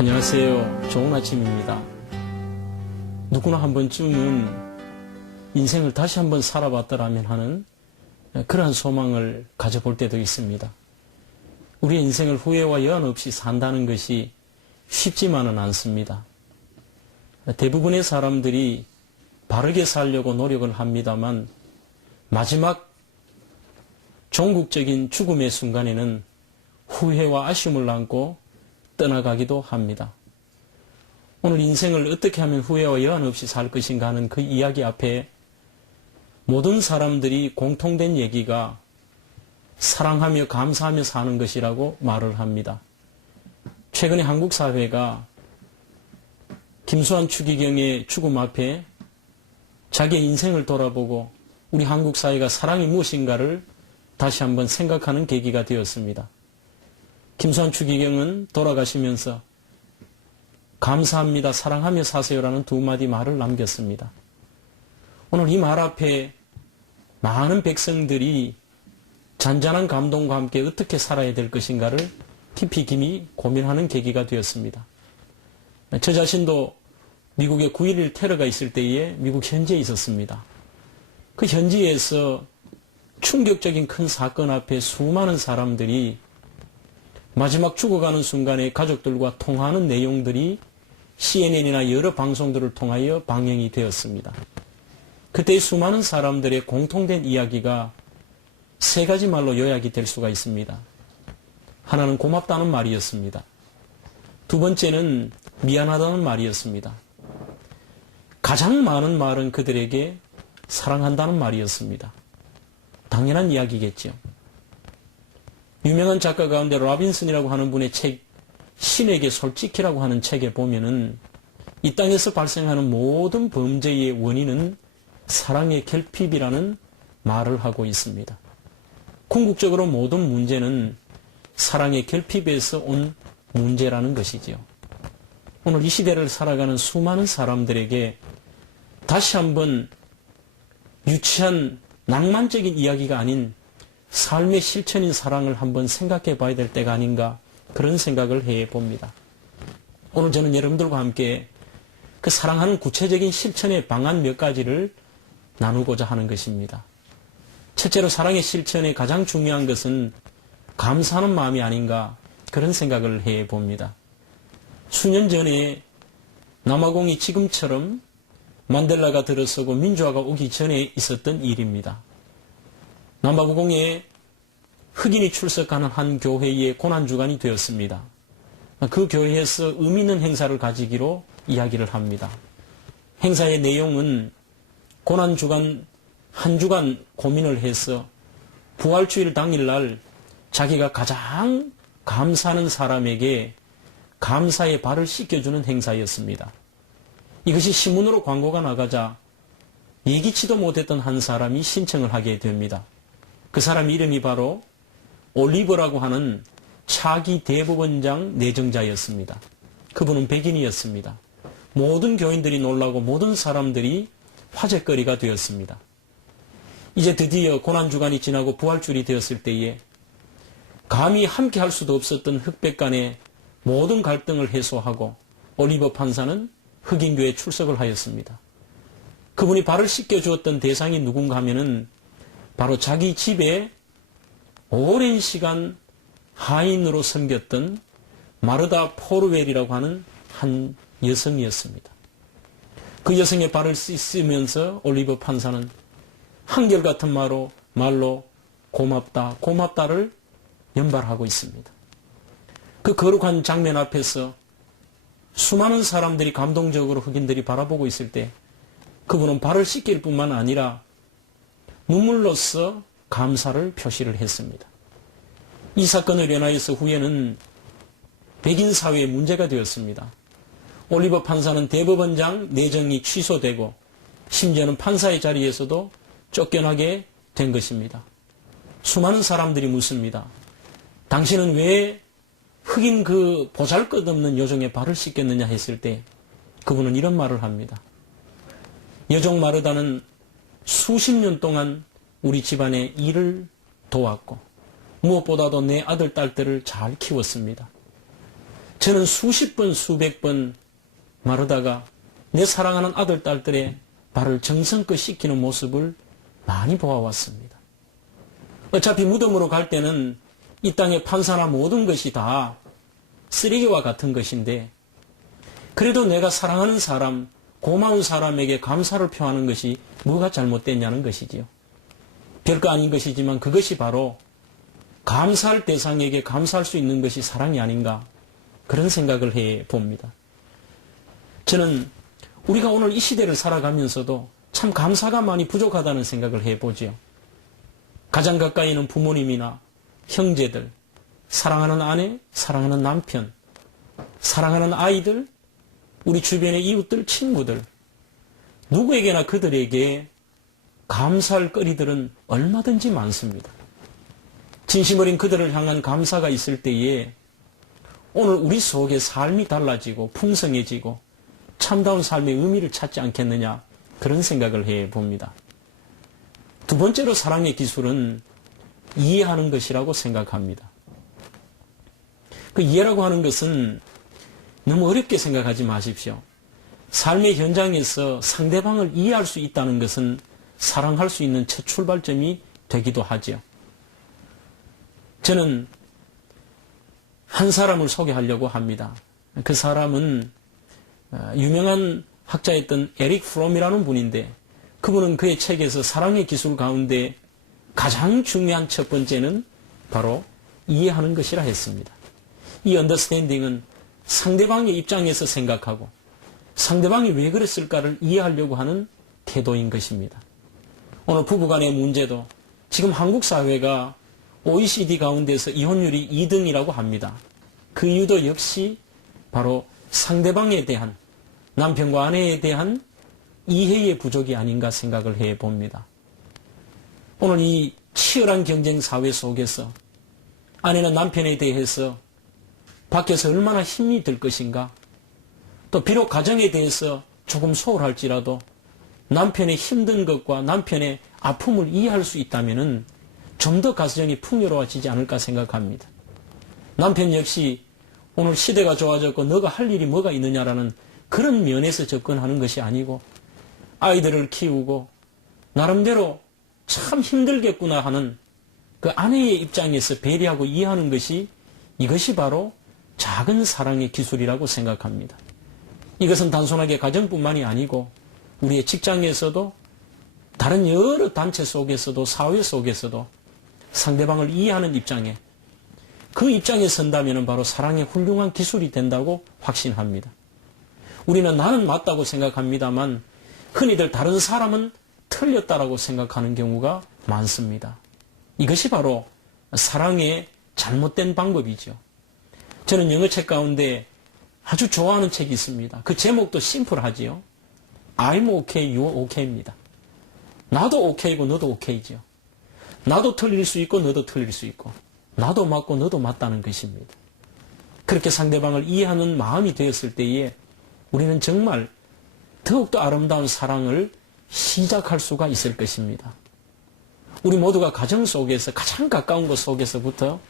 안녕하세요. 좋은 아침입니다. 누구나 한 번쯤은 인생을 다시 한번 살아봤더라면 하는 그러한 소망을 가져볼 때도 있습니다. 우리의 인생을 후회와 여한 없이 산다는 것이 쉽지만은 않습니다. 대부분의 사람들이 바르게 살려고 노력을 합니다만 마지막 종국적인 죽음의 순간에는 후회와 아쉬움을 안고 떠나가기도 합니다. 오늘 인생을 어떻게 하면 후회와 여한 없이 살 것인가 하는 그 이야기 앞에 모든 사람들이 공통된 얘기가 사랑하며 감사하며 사는 것이라고 말을 합니다. 최근에 한국 사회가 김수환 추기경의 죽음 앞에 자기의 인생을 돌아보고 우리 한국 사회가 사랑이 무엇인가를 다시 한번 생각하는 계기가 되었습니다. 김수환 추기경은 돌아가시면서 감사합니다, 사랑하며 사세요라는 두 마디 말을 남겼습니다. 오늘 이 말 앞에 많은 백성들이 잔잔한 감동과 함께 어떻게 살아야 될 것인가를 깊이 고민하는 계기가 되었습니다. 저 자신도 미국의 9.11 테러가 있을 때에 미국 현지에 있었습니다. 그 현지에서 충격적인 큰 사건 앞에 수많은 사람들이 마지막 죽어가는 순간에 가족들과 통화하는 내용들이 CNN이나 여러 방송들을 통하여 방영이 되었습니다. 그때 수많은 사람들의 공통된 이야기가 세 가지 말로 요약이 될 수가 있습니다. 하나는 고맙다는 말이었습니다. 두 번째는 미안하다는 말이었습니다. 가장 많은 말은 그들에게 사랑한다는 말이었습니다. 당연한 이야기겠죠. 유명한 작가 가운데 로빈슨이라고 하는 분의 책, 신에게 솔직히라고 하는 책에 보면은 이 땅에서 발생하는 모든 범죄의 원인은 사랑의 결핍이라는 말을 하고 있습니다. 궁극적으로 모든 문제는 사랑의 결핍에서 온 문제라는 것이지요. 오늘 이 시대를 살아가는 수많은 사람들에게 다시 한번 유치한 낭만적인 이야기가 아닌 삶의 실천인 사랑을 한번 생각해 봐야 될 때가 아닌가 그런 생각을 해봅니다. 오늘 저는 여러분들과 함께 그 사랑하는 구체적인 실천의 방안 몇 가지를 나누고자 하는 것입니다. 첫째로 사랑의 실천의 가장 중요한 것은 감사하는 마음이 아닌가 그런 생각을 해봅니다. 수년 전에 남아공이 지금처럼 만델라가 들어서고 민주화가 오기 전에 있었던 일입니다. 남아공에 흑인이 출석하는 한 교회의 고난주간이 되었습니다. 그 교회에서 의미 있는 행사를 가지기로 이야기를 합니다. 행사의 내용은 고난주간 한 주간 고민을 해서 부활주일 당일날 자기가 가장 감사하는 사람에게 감사의 발을 씻겨주는 행사였습니다. 이것이 신문으로 광고가 나가자 예기치도 못했던 한 사람이 신청을 하게 됩니다. 그 사람 이름이 바로 올리버라고 하는 차기 대법원장 내정자였습니다. 그분은 백인이었습니다. 모든 교인들이 놀라고 모든 사람들이 화제거리가 되었습니다. 이제 드디어 고난주간이 지나고 부활주일이 되었을 때에 감히 함께 할 수도 없었던 흑백 간의 모든 갈등을 해소하고 올리버 판사는 흑인교회에 출석을 하였습니다. 그분이 발을 씻겨주었던 대상이 누군가 하면은 바로 자기 집에 오랜 시간 하인으로 섬겼던 마르다 포르웰이라고 하는 한 여성이었습니다. 그 여성의 발을 씻으면서 올리버 판사는 한결같은 말로 고맙다를 연발하고 있습니다. 그 거룩한 장면 앞에서 수많은 사람들이 감동적으로 흑인들이 바라보고 있을 때 그분은 발을 씻길 뿐만 아니라 눈물로써 감사를 표시를 했습니다. 이 사건을 인하여서 후에는 백인 사회에 문제가 되었습니다. 올리버 판사는 대법원장 내정이 취소되고 심지어는 판사의 자리에서도 쫓겨나게 된 것입니다. 수많은 사람들이 묻습니다. 당신은 왜 흑인 그 보잘것없는 여종의 발을 씻겼느냐 했을 때 그분은 이런 말을 합니다. 여종 마르다는 수십 년 동안 우리 집안의 일을 도왔고 무엇보다도 내 아들, 딸들을 잘 키웠습니다. 저는 수십 번, 수백 번 마르다가 내 사랑하는 아들, 딸들의 발을 정성껏 씻기는 모습을 많이 보아왔습니다. 어차피 무덤으로 갈 때는 이 땅의 판사나 모든 것이 다 쓰레기와 같은 것인데, 그래도 내가 사랑하는 사람, 고마운 사람에게 감사를 표하는 것이 뭐가 잘못됐냐는 것이지요. 별거 아닌 것이지만 그것이 바로 감사할 대상에게 감사할 수 있는 것이 사랑이 아닌가, 그런 생각을 해 봅니다. 저는 우리가 오늘 이 시대를 살아가면서도 참 감사가 많이 부족하다는 생각을 해보지요. 가장 가까이 있는 부모님이나 형제들, 사랑하는 아내, 사랑하는 남편, 사랑하는 아이들, 우리 주변의 이웃들, 친구들, 누구에게나 그들에게 감사할 거리들은 얼마든지 많습니다. 진심 어린 그들을 향한 감사가 있을 때에 오늘 우리 속의 삶이 달라지고 풍성해지고 참다운 삶의 의미를 찾지 않겠느냐, 그런 생각을 해봅니다. 두 번째로 사랑의 기술은 이해하는 것이라고 생각합니다. 그 이해라고 하는 것은 너무 어렵게 생각하지 마십시오. 삶의 현장에서 상대방을 이해할 수 있다는 것은 사랑할 수 있는 첫 출발점이 되기도 하죠. 저는 한 사람을 소개하려고 합니다. 그 사람은 유명한 학자였던 에릭 프롬이라는 분인데, 그분은 그의 책에서 사랑의 기술 가운데 가장 중요한 첫 번째는 바로 이해하는 것이라 했습니다. 이 언더스탠딩은 상대방의 입장에서 생각하고 상대방이 왜 그랬을까를 이해하려고 하는 태도인 것입니다. 오늘 부부간의 문제도 지금 한국 사회가 OECD 가운데서 이혼율이 2등이라고 합니다. 그 이유도 역시 바로 상대방에 대한, 남편과 아내에 대한 이해의 부족이 아닌가 생각을 해봅니다. 오늘 이 치열한 경쟁 사회 속에서 아내는 남편에 대해서 밖에서 얼마나 힘이 들 것인가, 또 비록 가정에 대해서 조금 소홀할지라도 남편의 힘든 것과 남편의 아픔을 이해할 수 있다면 좀 더 가정이 풍요로워지지 않을까 생각합니다. 남편 역시 오늘 시대가 좋아졌고 너가 할 일이 뭐가 있느냐라는 그런 면에서 접근하는 것이 아니고, 아이들을 키우고 나름대로 참 힘들겠구나 하는 그 아내의 입장에서 배려하고 이해하는 것이, 이것이 바로 작은 사랑의 기술이라고 생각합니다. 이것은 단순하게 가정뿐만이 아니고 우리의 직장에서도, 다른 여러 단체 속에서도, 사회 속에서도 상대방을 이해하는 입장에, 그 입장에 선다면 바로 사랑의 훌륭한 기술이 된다고 확신합니다. 우리는 나는 맞다고 생각합니다만 흔히들 다른 사람은 틀렸다라고 생각하는 경우가 많습니다. 이것이 바로 사랑의 잘못된 방법이죠. 저는 영어책 가운데 아주 좋아하는 책이 있습니다. 그 제목도 심플하지요. I'm okay, you're okay입니다. 나도 okay고 너도 okay죠. 나도 틀릴 수 있고 너도 틀릴 수 있고, 나도 맞고 너도 맞다는 것입니다. 그렇게 상대방을 이해하는 마음이 되었을 때에 우리는 정말 더욱더 아름다운 사랑을 시작할 수가 있을 것입니다. 우리 모두가 가정 속에서, 가장 가까운 곳 속에서부터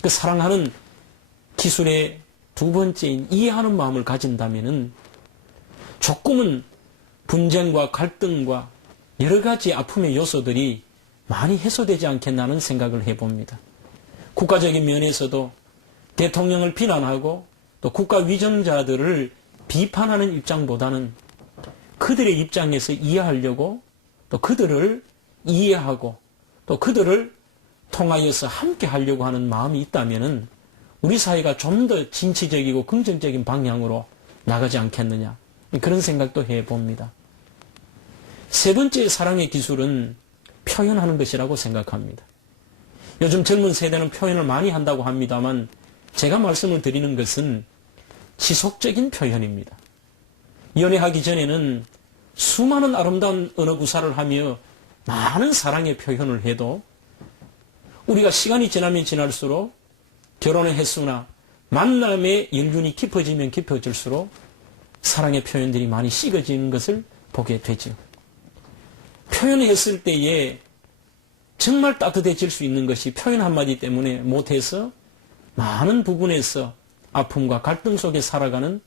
그 사랑하는 기술의 두 번째인 이해하는 마음을 가진다면 조금은 분쟁과 갈등과 여러 가지 아픔의 요소들이 많이 해소되지 않겠나는 생각을 해봅니다. 국가적인 면에서도 대통령을 비난하고 또 국가 위정자들을 비판하는 입장보다는 그들의 입장에서 이해하려고, 또 그들을 이해하고 또 그들을 통하여서 함께 하려고 하는 마음이 있다면 우리 사회가 좀 더 진취적이고 긍정적인 방향으로 나가지 않겠느냐, 그런 생각도 해봅니다. 세 번째 사랑의 기술은 표현하는 것이라고 생각합니다. 요즘 젊은 세대는 표현을 많이 한다고 합니다만 제가 말씀을 드리는 것은 지속적인 표현입니다. 연애하기 전에는 수많은 아름다운 언어 구사를 하며 많은 사랑의 표현을 해도 우리가 시간이 지나면 지날수록 결혼의 횟수나 만남의 연륜이 깊어지면 깊어질수록 사랑의 표현들이 많이 식어지는 것을 보게 되죠. 표현했을 때에 정말 따뜻해질 수 있는 것이 표현 한마디 때문에 못해서 많은 부분에서 아픔과 갈등 속에 살아가는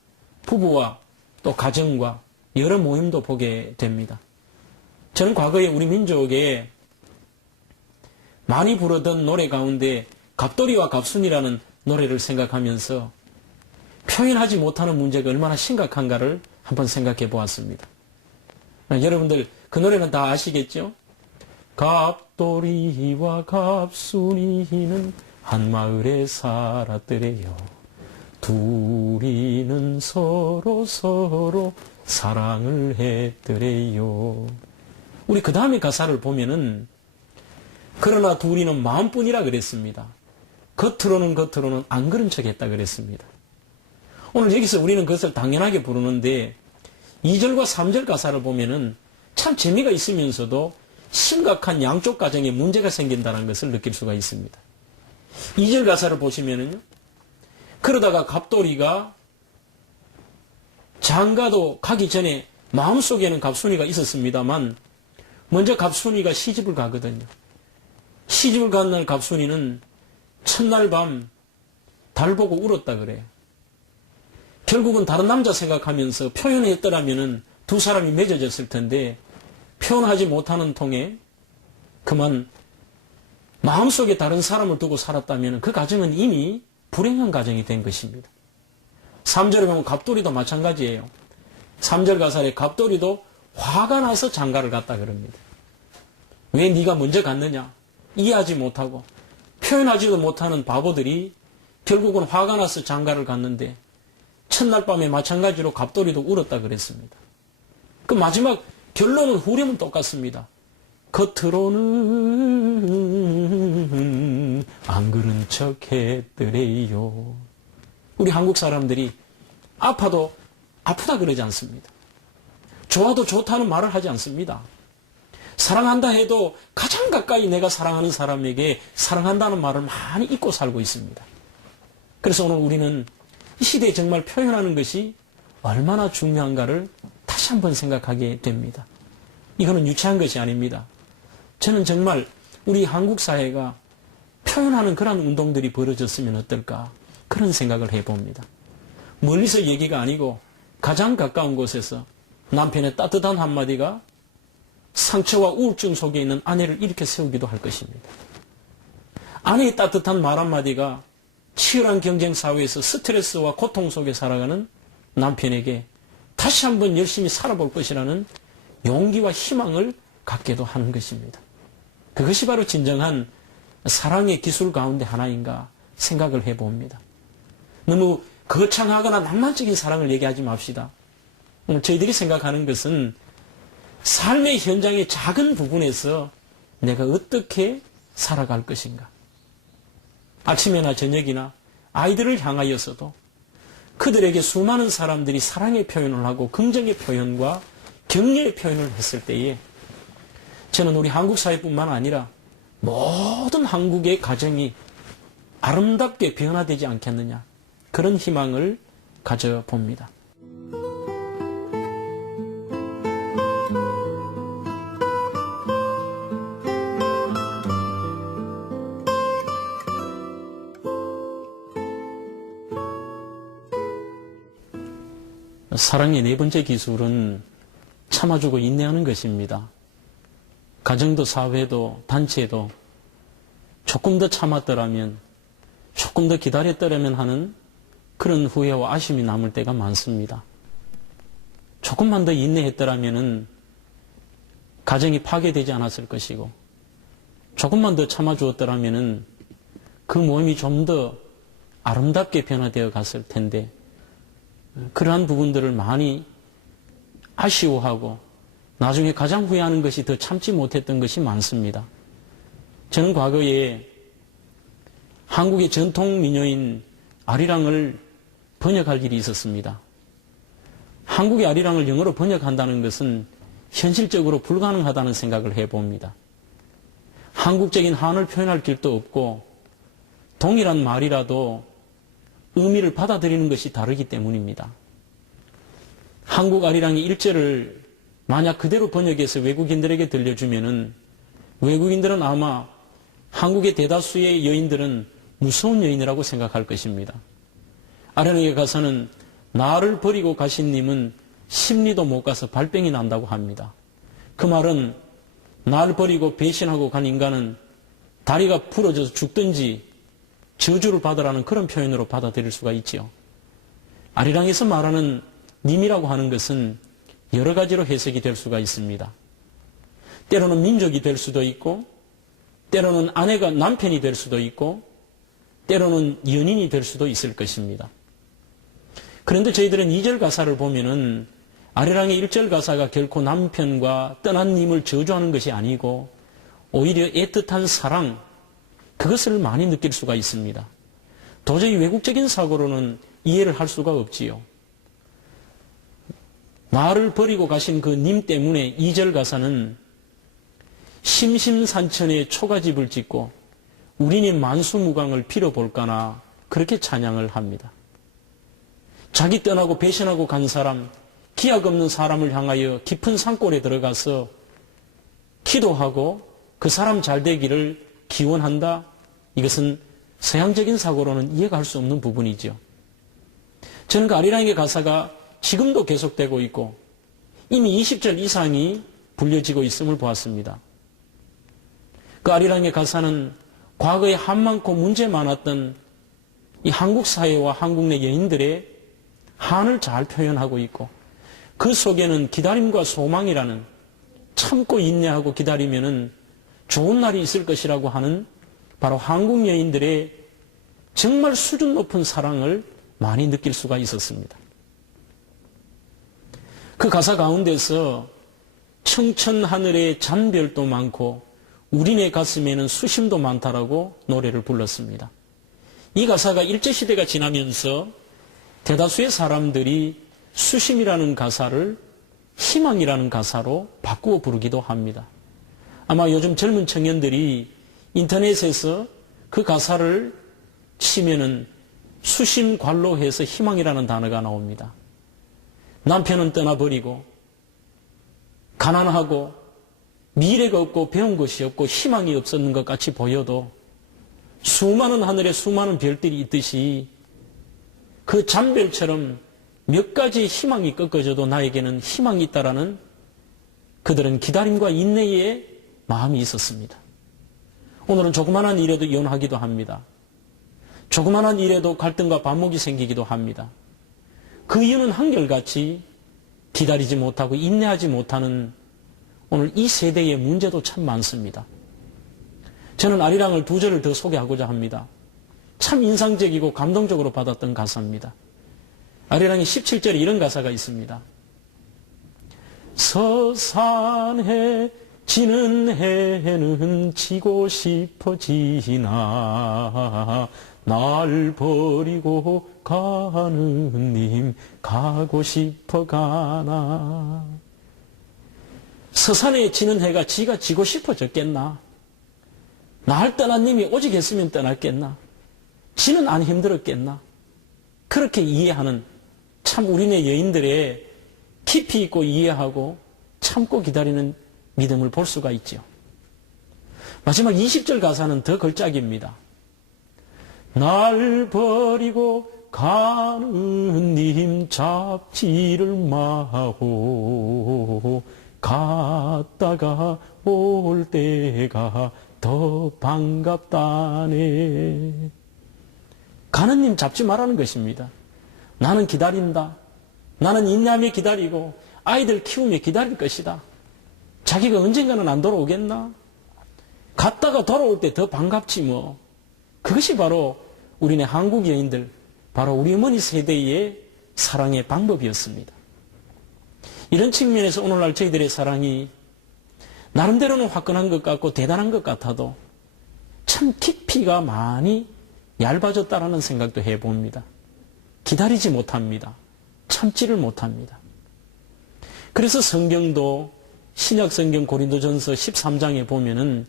부부와 또 가정과 여러 모임도 보게 됩니다. 저는 과거에 우리 민족에 많이 부르던 노래 가운데 갑돌이와 갑순이라는 노래를 생각하면서 표현하지 못하는 문제가 얼마나 심각한가를 한번 생각해 보았습니다. 여러분들 그 노래는 다 아시겠죠? 갑돌이와 갑순이는 한 마을에 살았더래요. 둘이는 서로 사랑을 했더래요. 우리 그 다음에 가사를 보면은 그러나 둘이는 마음뿐이라 그랬습니다. 겉으로는 안 그런 척 했다 그랬습니다. 오늘 여기서 우리는 그것을 당연하게 부르는데 2절과 3절 가사를 보면은 참 재미가 있으면서도 심각한 양쪽 가정에 문제가 생긴다는 것을 느낄 수가 있습니다. 2절 가사를 보시면은요. 그러다가 갑돌이가 장가도 가기 전에 마음속에는 갑순이가 있었습니다만 먼저 갑순이가 시집을 가거든요. 시집을 간 날 갑순이는 첫날 밤 달 보고 울었다 그래요. 결국은 다른 남자 생각하면서 표현했더라면은 두 사람이 맺어졌을 텐데 표현하지 못하는 통에 그만 마음속에 다른 사람을 두고 살았다면 그 가정은 이미 불행한 가정이 된 것입니다. 3절에 보면 갑돌이도 마찬가지예요. 3절 가사에 갑돌이도 화가 나서 장가를 갔다 그럽니다. 왜 네가 먼저 갔느냐? 이해하지 못하고 표현하지도 못하는 바보들이 결국은 화가 나서 장가를 갔는데 첫날 밤에 마찬가지로 갑돌이도 울었다 그랬습니다. 그 마지막 결론은 후렴은 똑같습니다. 겉으로는 안 그런 척 했더래요. 우리 한국 사람들이 아파도 아프다 그러지 않습니다. 좋아도 좋다는 말을 하지 않습니다. 사랑한다 해도 가장 가까이 내가 사랑하는 사람에게 사랑한다는 말을 많이 잊고 살고 있습니다. 그래서 오늘 우리는 이 시대에 정말 표현하는 것이 얼마나 중요한가를 다시 한번 생각하게 됩니다. 이거는 유치한 것이 아닙니다. 저는 정말 우리 한국 사회가 표현하는 그런 운동들이 벌어졌으면 어떨까 그런 생각을 해봅니다. 멀리서 얘기가 아니고 가장 가까운 곳에서 남편의 따뜻한 한마디가 상처와 우울증 속에 있는 아내를 일으켜 세우기도 할 것입니다. 아내의 따뜻한 말 한마디가 치열한 경쟁 사회에서 스트레스와 고통 속에 살아가는 남편에게 다시 한번 열심히 살아볼 것이라는 용기와 희망을 갖게도 하는 것입니다. 그것이 바로 진정한 사랑의 기술 가운데 하나인가 생각을 해봅니다. 너무 거창하거나 낭만적인 사랑을 얘기하지 맙시다. 저희들이 생각하는 것은 삶의 현장의 작은 부분에서 내가 어떻게 살아갈 것인가. 아침이나 저녁이나 아이들을 향하여서도 그들에게 수많은 사람들이 사랑의 표현을 하고 긍정의 표현과 격려의 표현을 했을 때에 저는 우리 한국 사회뿐만 아니라 모든 한국의 가정이 아름답게 변화되지 않겠느냐 그런 희망을 가져봅니다. 사랑의 네 번째 기술은 참아주고 인내하는 것입니다. 가정도 사회도 단체도 조금 더 참았더라면 조금 더 기다렸더라면 하는 그런 후회와 아쉬움이 남을 때가 많습니다. 조금만 더 인내했더라면 가정이 파괴되지 않았을 것이고 조금만 더 참아주었더라면 그 모임이 좀 더 아름답게 변화되어 갔을 텐데 그러한 부분들을 많이 아쉬워하고 나중에 가장 후회하는 것이 더 참지 못했던 것이 많습니다. 저는 과거에 한국의 전통 민요인 아리랑을 번역할 일이 있었습니다. 한국의 아리랑을 영어로 번역한다는 것은 현실적으로 불가능하다는 생각을 해봅니다. 한국적인 한을 표현할 길도 없고 동일한 말이라도 의미를 받아들이는 것이 다르기 때문입니다. 한국 아리랑의 1절을 만약 그대로 번역해서 외국인들에게 들려주면은 외국인들은 아마 한국의 대다수의 여인들은 무서운 여인이라고 생각할 것입니다. 아리랑의 가사는 나를 버리고 가신 님은 십리도 못 가서 발병이 난다고 합니다. 그 말은 나를 버리고 배신하고 간 인간은 다리가 부러져서 죽든지 저주를 받으라는 그런 표현으로 받아들일 수가 있지요. 아리랑에서 말하는 님이라고 하는 것은 여러 가지로 해석이 될 수가 있습니다. 때로는 민족이 될 수도 있고, 때로는 아내가 남편이 될 수도 있고, 때로는 연인이 될 수도 있을 것입니다. 그런데 저희들은 2절 가사를 보면은 아리랑의 1절 가사가 결코 남편과 떠난 님을 저주하는 것이 아니고 오히려 애틋한 사랑, 그것을 많이 느낄 수가 있습니다. 도저히 외국적인 사고로는 이해를 할 수가 없지요. 나를 버리고 가신 그 님 때문에 2절 가사는 심심산천에 초가집을 짓고 우리님 만수무강을 빌어볼까나 그렇게 찬양을 합니다. 자기 떠나고 배신하고 간 사람, 기약 없는 사람을 향하여 깊은 산골에 들어가서 기도하고 그 사람 잘 되기를 기원한다. 이것은 서양적인 사고로는 이해가 할 수 없는 부분이죠. 저는 그 아리랑의 가사가 지금도 계속되고 있고 이미 20절 이상이 불려지고 있음을 보았습니다. 그 아리랑의 가사는 과거에 한 많고 문제 많았던 이 한국 사회와 한국 내 여인들의 한을 잘 표현하고 있고 그 속에는 기다림과 소망이라는 참고 인내하고 기다리면은 좋은 날이 있을 것이라고 하는 바로 한국 여인들의 정말 수준 높은 사랑을 많이 느낄 수가 있었습니다. 그 가사 가운데서 청천하늘에 잔별도 많고 우리네 가슴에는 수심도 많다라고 노래를 불렀습니다. 이 가사가 일제시대가 지나면서 대다수의 사람들이 수심이라는 가사를 희망이라는 가사로 바꾸어 부르기도 합니다. 아마 요즘 젊은 청년들이 인터넷에서 그 가사를 치면은 수심관로해서 희망이라는 단어가 나옵니다. 남편은 떠나버리고 가난하고 미래가 없고 배운 것이 없고 희망이 없었는 것 같이 보여도 수많은 하늘에 수많은 별들이 있듯이 그 잔별처럼 몇 가지 희망이 꺾어져도 나에게는 희망이 있다라는 그들은 기다림과 인내의 마음이 있었습니다. 오늘은 조그마한 일에도 이혼하기도 합니다. 조그마한 일에도 갈등과 반목이 생기기도 합니다. 그 이유는 한결같이 기다리지 못하고 인내하지 못하는 오늘 이 세대의 문제도 참 많습니다. 저는 아리랑을 2절을 더 소개하고자 합니다. 참 인상적이고 감동적으로 받았던 가사입니다. 아리랑의 17절에 이런 가사가 있습니다. 서산해 지는 해는 지고 싶어지나 날 버리고 가는 님 가고 싶어 가나. 서산에 지는 해가 지가 지고 싶어졌겠나? 날 떠난 님이 오직 했으면 떠났겠나? 지는 안 힘들었겠나? 그렇게 이해하는 참 우리네 여인들의 깊이 있고 이해하고 참고 기다리는 믿음을 볼 수가 있죠. 마지막 20절 가사는 더 걸작입니다. 날 버리고 가는 님 잡지를 마오 갔다가 올 때가 더 반갑다네. 가는 님 잡지 말라는 것입니다. 나는 기다린다. 나는 인내하며 기다리고 아이들 키우며 기다릴 것이다. 자기가 언젠가는 안 돌아오겠나? 갔다가 돌아올 때 더 반갑지 뭐. 그것이 바로 우리네 한국 여인들, 바로 우리 어머니 세대의 사랑의 방법이었습니다. 이런 측면에서 오늘날 저희들의 사랑이 나름대로는 화끈한 것 같고 대단한 것 같아도 참 깊이가 많이 얇아졌다라는 생각도 해봅니다. 기다리지 못합니다. 참지를 못합니다. 그래서 성경도 신약 성경 고린도전서 13장에 보면은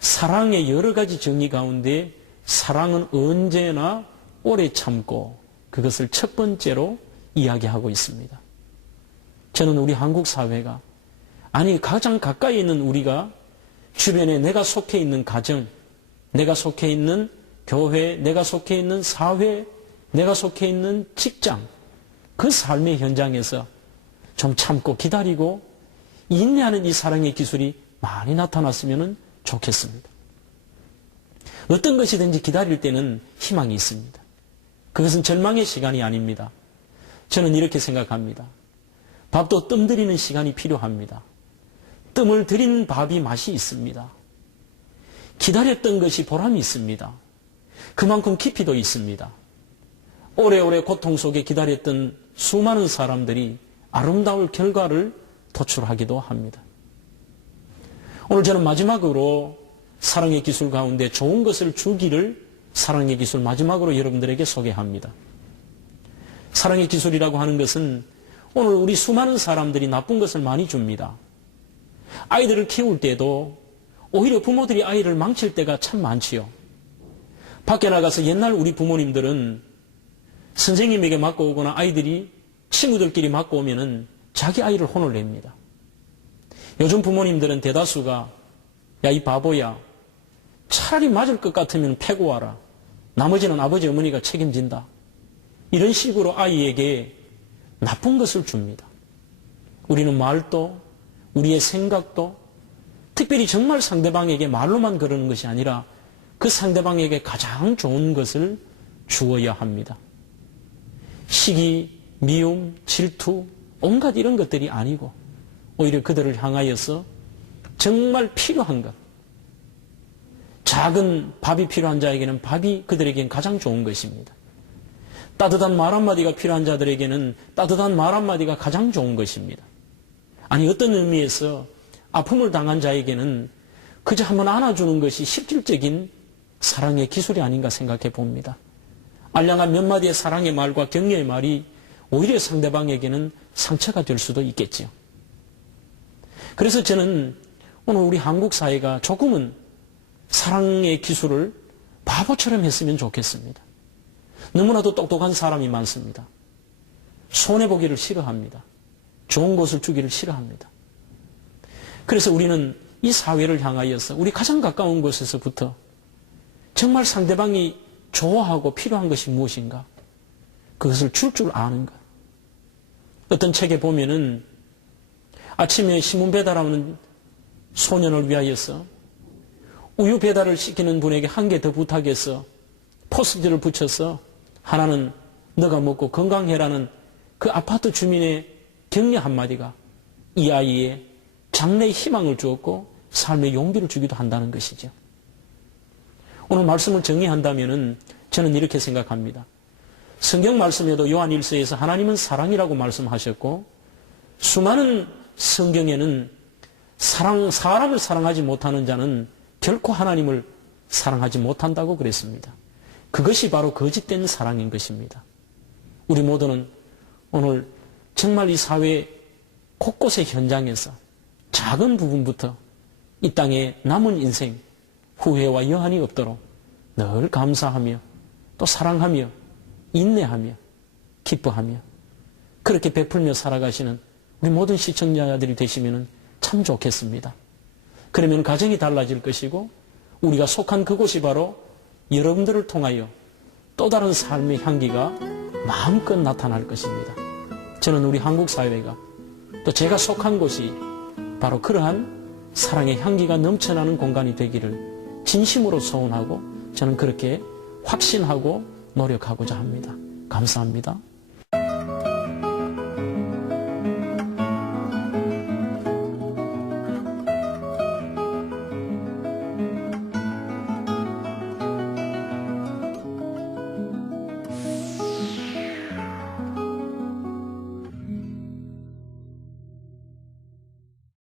사랑의 여러 가지 정의 가운데 사랑은 언제나 오래 참고 그것을 첫 번째로 이야기하고 있습니다. 저는 우리 한국 사회가 아니 가장 가까이 있는 우리가 주변에 내가 속해 있는 가정, 내가 속해 있는 교회, 내가 속해 있는 사회, 내가 속해 있는 직장, 그 삶의 현장에서 좀 참고 기다리고 인내하는 이 사랑의 기술이 많이 나타났으면 좋겠습니다. 어떤 것이든지 기다릴 때는 희망이 있습니다. 그것은 절망의 시간이 아닙니다. 저는 이렇게 생각합니다. 밥도 뜸 들이는 시간이 필요합니다. 뜸을 들인 밥이 맛이 있습니다. 기다렸던 것이 보람이 있습니다. 그만큼 깊이도 있습니다. 오래오래 고통 속에 기다렸던 수많은 사람들이 아름다울 결과를 도출하기도 합니다. 오늘 저는 마지막으로 사랑의 기술 가운데 좋은 것을 주기를 사랑의 기술 마지막으로 여러분들에게 소개합니다. 사랑의 기술이라고 하는 것은 오늘 우리 수많은 사람들이 나쁜 것을 많이 줍니다. 아이들을 키울 때도 오히려 부모들이 아이를 망칠 때가 참 많지요. 밖에 나가서 옛날 우리 부모님들은 선생님에게 맞고 오거나 아이들이 친구들끼리 맞고 오면은 자기 아이를 혼을 냅니다. 요즘 부모님들은 대다수가 야, 이 바보야. 차라리 맞을 것 같으면 패고 와라. 나머지는 아버지 어머니가 책임진다. 이런 식으로 아이에게 나쁜 것을 줍니다. 우리는 말도 우리의 생각도 특별히 정말 상대방에게 말로만 그러는 것이 아니라 그 상대방에게 가장 좋은 것을 주어야 합니다. 시기, 미움, 질투, 온갖 이런 것들이 아니고 오히려 그들을 향하여서 정말 필요한 것, 작은 밥이 필요한 자에게는 밥이 그들에게는 가장 좋은 것입니다. 따뜻한 말 한마디가 필요한 자들에게는 따뜻한 말 한마디가 가장 좋은 것입니다. 아니 어떤 의미에서 아픔을 당한 자에게는 그저 한번 안아주는 것이 실질적인 사랑의 기술이 아닌가 생각해 봅니다. 알량한 몇 마디의 사랑의 말과 격려의 말이 오히려 상대방에게는 상처가 될 수도 있겠지요. 그래서 저는 오늘 우리 한국 사회가 조금은 사랑의 기술을 바보처럼 했으면 좋겠습니다. 너무나도 똑똑한 사람이 많습니다. 손해보기를 싫어합니다. 좋은 것을 주기를 싫어합니다. 그래서 우리는 이 사회를 향하여서 우리 가장 가까운 곳에서부터 정말 상대방이 좋아하고 필요한 것이 무엇인가? 그것을 줄 아는 것. 어떤 책에 보면은 아침에 신문 배달하는 소년을 위하여서 우유 배달을 시키는 분에게 한 개 더 부탁해서 포스트를 붙여서 하나는 너가 먹고 건강해라는 그 아파트 주민의 격려 한마디가 이 아이의 장래의 희망을 주었고 삶의 용기를 주기도 한다는 것이죠. 오늘 말씀을 정리한다면은 저는 이렇게 생각합니다. 성경 말씀에도 요한 1서에서 하나님은 사랑이라고 말씀하셨고 수많은 성경에는 사람을 사랑하지 못하는 자는 결코 하나님을 사랑하지 못한다고 그랬습니다. 그것이 바로 거짓된 사랑인 것입니다. 우리 모두는 오늘 정말 이 사회 곳곳의 현장에서 작은 부분부터 이 땅에 남은 인생 후회와 여한이 없도록 늘 감사하며 또 사랑하며 인내하며 기뻐하며 그렇게 베풀며 살아가시는 우리 모든 시청자들이 되시면 참 좋겠습니다. 그러면 가정이 달라질 것이고 우리가 속한 그곳이 바로 여러분들을 통하여 또 다른 삶의 향기가 마음껏 나타날 것입니다. 저는 우리 한국 사회가 또 제가 속한 곳이 바로 그러한 사랑의 향기가 넘쳐나는 공간이 되기를 진심으로 소원하고 저는 그렇게 확신하고 노력하고자 합니다. 감사합니다.